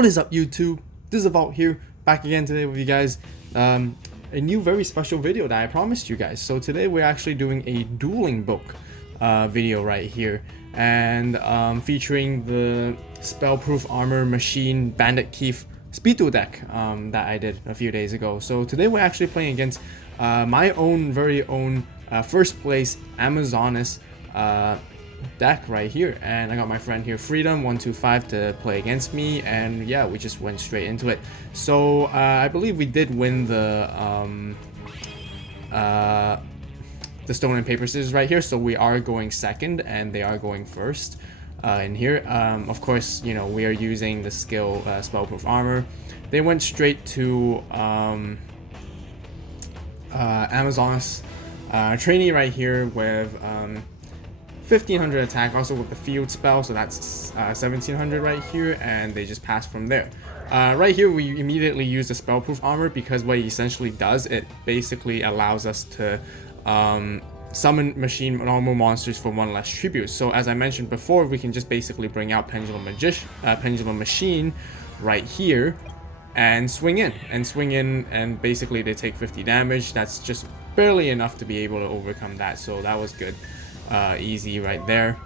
What is up, YouTube? This is AVAULT here, back again today with you guys. A new very special video that I promised you guys. So today we're actually doing a dueling book video right here, and featuring the Spellproof Armor Machine Bandit Keith Speed Duel deck that I did a few days ago. So today we're actually playing against my own very own first place Amazonas deck right here, and I got my friend here Freedom125 to play against me, and yeah, we just went straight into it. So I believe we did win the stone and paper scissors right here, so we are going second and they are going first in here. Of course, you know, we are using the skill Spellproof Armor. They went straight to Amazonas trainee right here with 1500 attack, also with the field spell, so that's 1700 right here, and they just passed from there. Right here we immediately use the Spellproof Armor because what it essentially does, it basically allows us to summon machine normal monsters for one less tribute. So as I mentioned before, we can just basically bring out Pendulum Machine right here and swing in, and basically they take 50 damage. That's just barely enough to be able to overcome that, so that was good. Easy right there,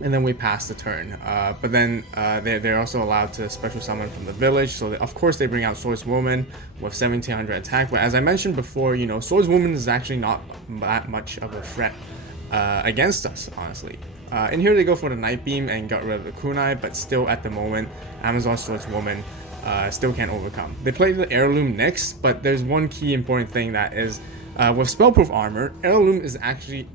and then we pass the turn. But then they're also allowed to special summon from the village, so of course they bring out Swordswoman with 1700 attack. But as I mentioned before, you know, Swordswoman is actually not that much of a threat against us, honestly. In here they go for the Night Beam and got rid of the Kunai, but still at the moment Amazon Swordswoman still can't overcome. They play the Heirloom next, but there's one key important thing, that is with Spellproof Armor, Heirloom is actually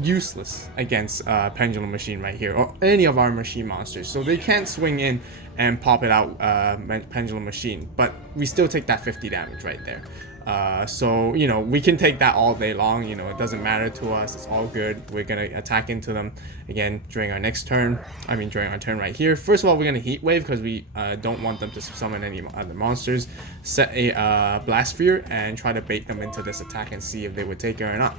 useless against Pendulum Machine right here, or any of our machine monsters, so they can't swing in and pop it out Pendulum Machine, but we still take that 50 damage right there. So you know, we can take that all day long, you know, it doesn't matter to us, it's all good. We're gonna attack into them again during our next turn, during our turn right here. First of all, we're gonna Heat Wave because we don't want them to summon any other monsters. Set a Blast Sphere and try to bait them into this attack and see if they would take it or not.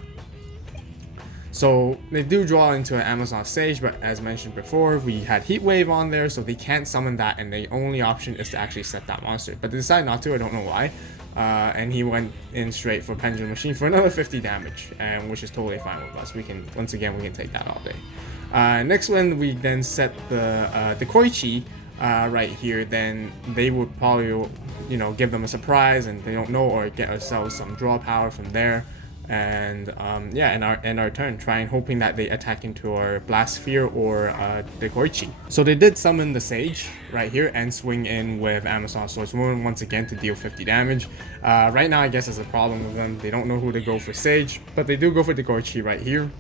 So they do draw into an Amazon Sage, but as mentioned before, we had Heat Wave on there, so they can't summon that, and the only option is to actually set that monster. But they decided not to, I don't know why. And he went in straight for Pendulum Machine for another 50 damage, and which is totally fine with us. We can, once again, we can take that all day. Next one, we then set the Koichi right here. Then they would probably, you know, give them a surprise, and they don't know, or get ourselves some draw power from there. And yeah, in our turn, hoping that they attack into our Blast Sphere or the Koichi. So they did summon the Sage right here and swing in with Amazon Swordswoman once again to deal 50 damage. Right now, I guess there's a problem with them. They don't know who to go for Sage, but they do go for the Koichi right here.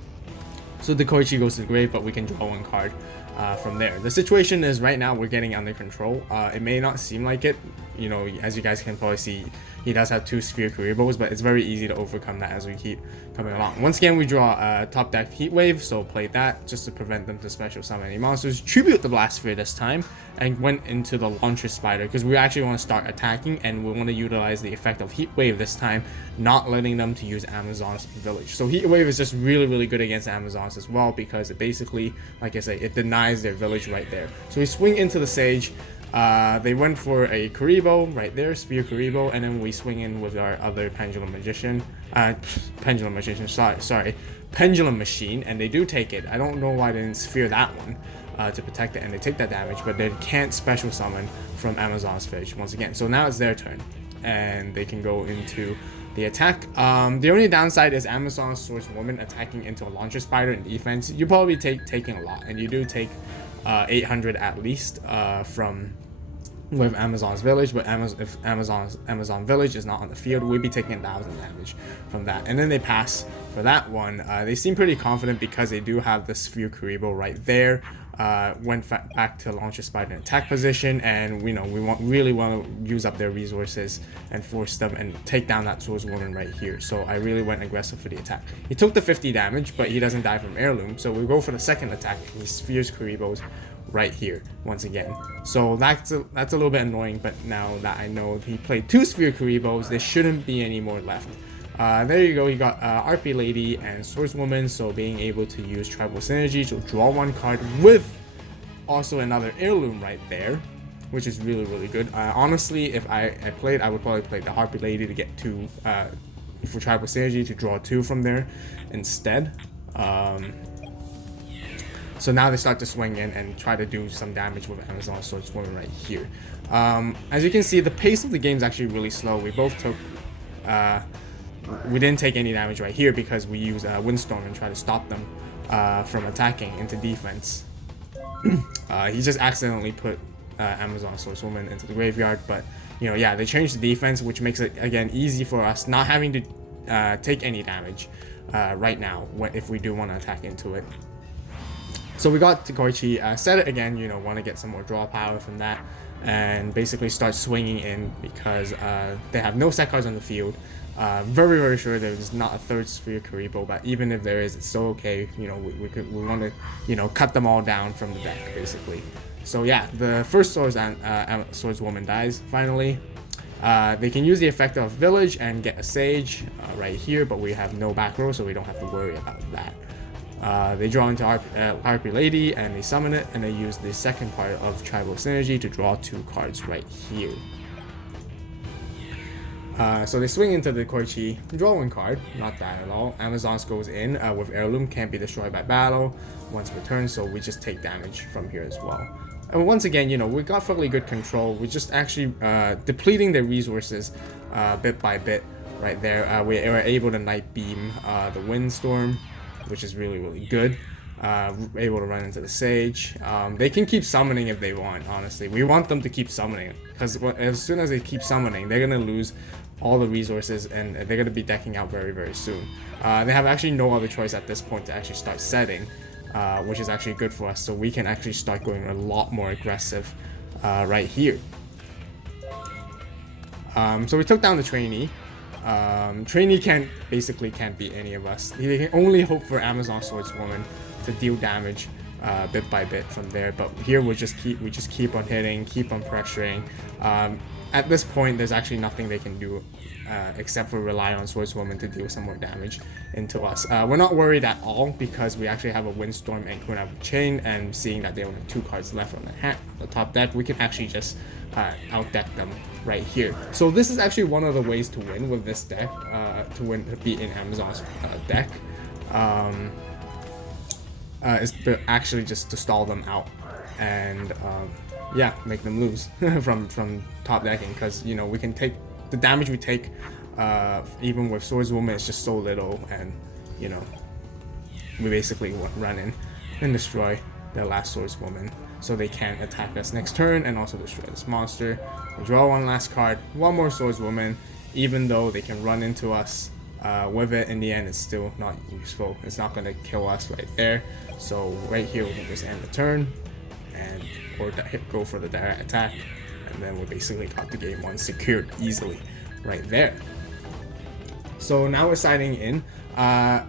So the Koichi goes to the grave, but we can draw one card from there. The situation is right now we're getting under control. It may not seem like it, you know, as you guys can probably see, he does have 2 Sphere Kuribohs, but it's very easy to overcome that as we keep coming along. Once again, we draw a top deck Heat Wave, so play that just to prevent them to special summon any monsters. Tribute the Blast Sphere this time, and went into the Launcher Spider because we actually want to start attacking, and we want to utilize the effect of Heat Wave this time, not letting them to use Amazon's Village. So Heat Wave is just really good against Amazons as well, because it basically, like I say, it denies their village right there. So we swing into the Sage. They went for a Kuriboh right there, Sphere Kuriboh, and then we swing in with our other Pendulum Machine, and they do take it. I don't know why they didn't Sphere that one to protect it, and they take that damage, but they can't special summon from Amazon's Village once again. So now it's their turn, and they can go into the attack. The only downside is Amazon Swordswoman attacking into a Launcher Spider in defense. You probably taking a lot, and you do take 800 at least from with Amazon's Village, but if Amazon Village is not on the field, we'd be taking 1000 damage from that. And then they pass for that one. They seem pretty confident because they do have the Sphere Kuriboh right there. Went back to Launcher Spider in attack position, and we know we really want to use up their resources and force them and take down that Swordswoman right here. So I really went aggressive for the attack. He took the 50 damage, but he doesn't die from Heirloom, so we go for the second attack. He Spheres Kuribohs right here once again. So that's a little bit annoying, but now that I know he played 2 Sphere Kuribohs, there shouldn't be any more left. There you go, you got RP Lady and Swordswoman, so being able to use Tribal Synergy to draw one card with also another Heirloom right there. which is really good. Honestly, if I played, I would probably play the Harpy Lady to get 2 for Tribal Synergy to draw 2 from there instead. So now they start to swing in and try to do some damage with Amazon Swordswoman right here. As you can see, the pace of the game is actually really slow. We both took, we didn't take any damage right here because we used Windstorm and try to stop them from attacking into defense. He just accidentally put Amazon Swordswoman into the graveyard, but you know, yeah, they changed the defense, which makes it again easy for us not having to take any damage right now if we do want to attack into it. So we got to Koichi, set it again, you know, want to get some more draw power from that, and basically start swinging in because they have no set cards on the field. Very sure there's not a third sphere Karibo, but even if there is, it's so okay. You know, we want to, you know, cut them all down from the deck basically. So yeah, the first Swordswoman dies finally. They can use the effect of Village and get a Sage right here, but we have no back row, so we don't have to worry about that. They draw into Harpy Lady and they summon it, and they use the second part of Tribal Synergy to draw 2 cards right here. So they swing into the Koichi, draw 1 card, not bad at all. Amazons goes in with Heirloom, can't be destroyed by battle once returned, so we just take damage from here as well. And once again, you know, we got fairly good control. We're just actually depleting their resources bit by bit right there. We were able to Night Beam the Windstorm, which is really good. Able to run into the Sage. They can keep summoning if they want, honestly. We want them to keep summoning, because as soon as they keep summoning, they're going to lose all the resources and they're going to be decking out very soon. They have actually no other choice at this point to actually start setting, which is actually good for us, so we can actually start going a lot more aggressive right here. So we took down the Trainee. Trainee basically can't beat any of us. They can only hope for Amazon Swordswoman to deal damage bit by bit from there. But here we just keep on hitting, keep on pressuring. At this point, there's actually nothing they can do except for rely on Swordswoman to deal some more damage into us. We're not worried at all because we actually have a Windstorm and Kunai Chain, and seeing that they only have 2 cards left on the top deck, we can actually just outdeck them right here. So this is actually one of the ways to win with this deck, to beat in Amazon's deck. Is actually just to stall them out and yeah, make them lose from top decking, because you know we can take the damage we take even with Swordswoman is just so little, and you know we basically run in and destroy their last Swordswoman, so they can't attack us next turn and also destroy this monster. We draw 1 last card, 1 more Swordswoman. Even though they can run into us with it, in the end it's still not useful. It's not going to kill us right there, so right here we can just end the turn and or go for the direct attack, and then we basically got the game 1 secured easily right there. So now we're siding in. I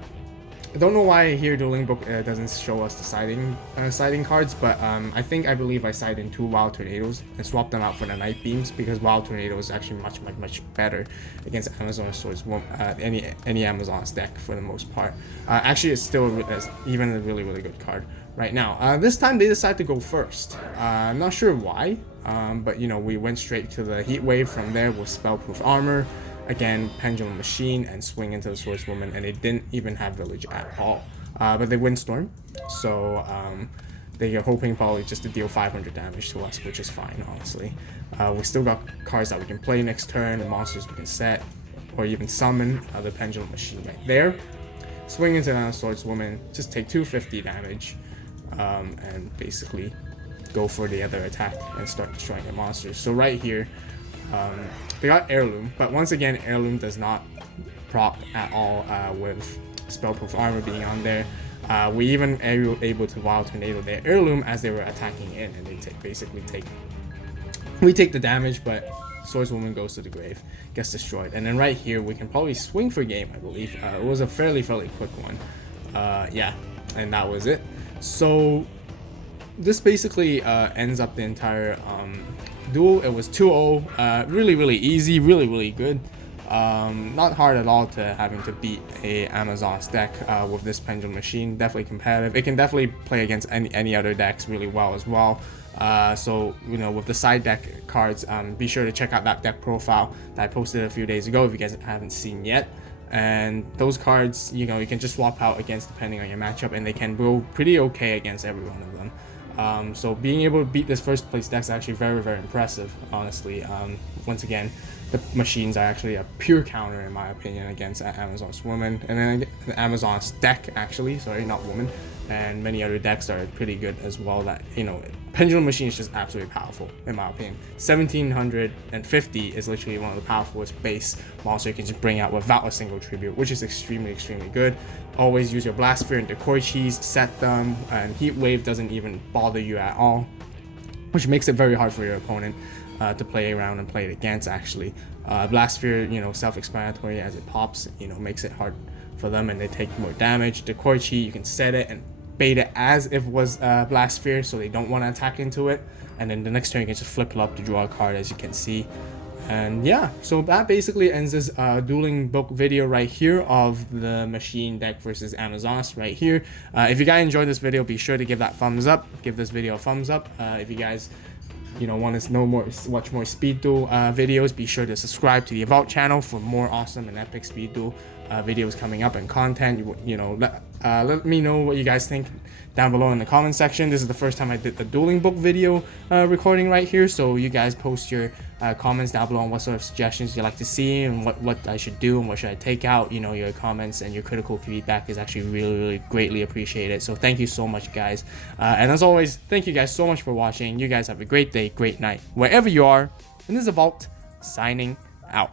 don't know why here Dueling Book doesn't show us the siding cards, but I believe I side in 2 Wild Tornadoes and swap them out for the Night Beams, because Wild Tornado is actually much better against Amazon Swords, any Amazon's deck for the most part. Actually, it's still even a really good card right now. This time they decided to go first. I'm not sure why, but you know, we went straight to the Heat Wave from there with Spellproof Armor. Again, Pendulum Machine and swing into the Swordswoman, and they didn't even have Village at all. But they Windstorm, so they are hoping probably just to deal 500 damage to us, which is fine, honestly. We still got cards that we can play next turn, and monsters we can set, or even summon the Pendulum Machine right there. Swing into the Swordswoman, just take 250 damage, and basically go for the other attack and start destroying the monsters. So right here, they got Heirloom, but once again, Heirloom does not prop at all with Spellproof Armor being on there. We even were able to Wild Tornado their Heirloom as they were attacking in, and they we take the damage, but Swordswoman goes to the grave, gets destroyed. And then right here, we can probably swing for game, I believe. It was a fairly quick one. Yeah, and that was it. So this basically ends up the entire duel. It was 2-0, really easy, really good. Not hard at all to having to beat a Amazon's deck with this Pendulum Machine. Definitely competitive. It can definitely play against any other decks really well as well. So with the side deck cards, be sure to check out that deck profile that I posted a few days ago if you guys haven't seen yet. And those cards, you can just swap out against depending on your matchup, and they can go pretty okay against every one of them. So being able to beat this first place deck is actually very, very impressive, honestly. Once again, the machines are actually a pure counter, in my opinion, against Amazon's woman, and then Amazon's deck, actually, sorry, not woman, and many other decks are pretty good as well. That Pendulum Machine is just absolutely powerful, in my opinion. 1750 is literally one of the powerfulest base monsters you can just bring out without a single tribute, which is extremely, extremely good. Always use your Blast Sphere and Decoy Cheese, set them, and Heat Wave doesn't even bother you at all, which makes it very hard for your opponent to play around and play it against, actually. Blast Sphere, self-explanatory as it pops, makes it hard for them and they take more damage. Decoy Cheese, you can set it and bait it as if it was Blast Sphere, so they don't want to attack into it, and then the next turn you can just flip it up to draw a card, as you can see. And yeah, so that basically ends this dueling book video right here of the machine deck versus Amazons right here. If you guys enjoyed this video, be sure to give that thumbs up, give this video a thumbs up. If you guys want to watch more speed duel videos, be sure to subscribe to the AVAULT channel for more awesome and epic speed duel videos coming up and content. Let me know what you guys think down below in the comment section. This is the first time I did the dueling book video recording right here, so you guys post your comments down below on what sort of suggestions you'd like to see and what I should do and what should I take out. Your comments and your critical feedback is actually really, really greatly appreciated, so thank you so much, guys. And as always, thank you guys so much for watching. You guys have a great day, great night, wherever you are. And this is AVAULT signing out.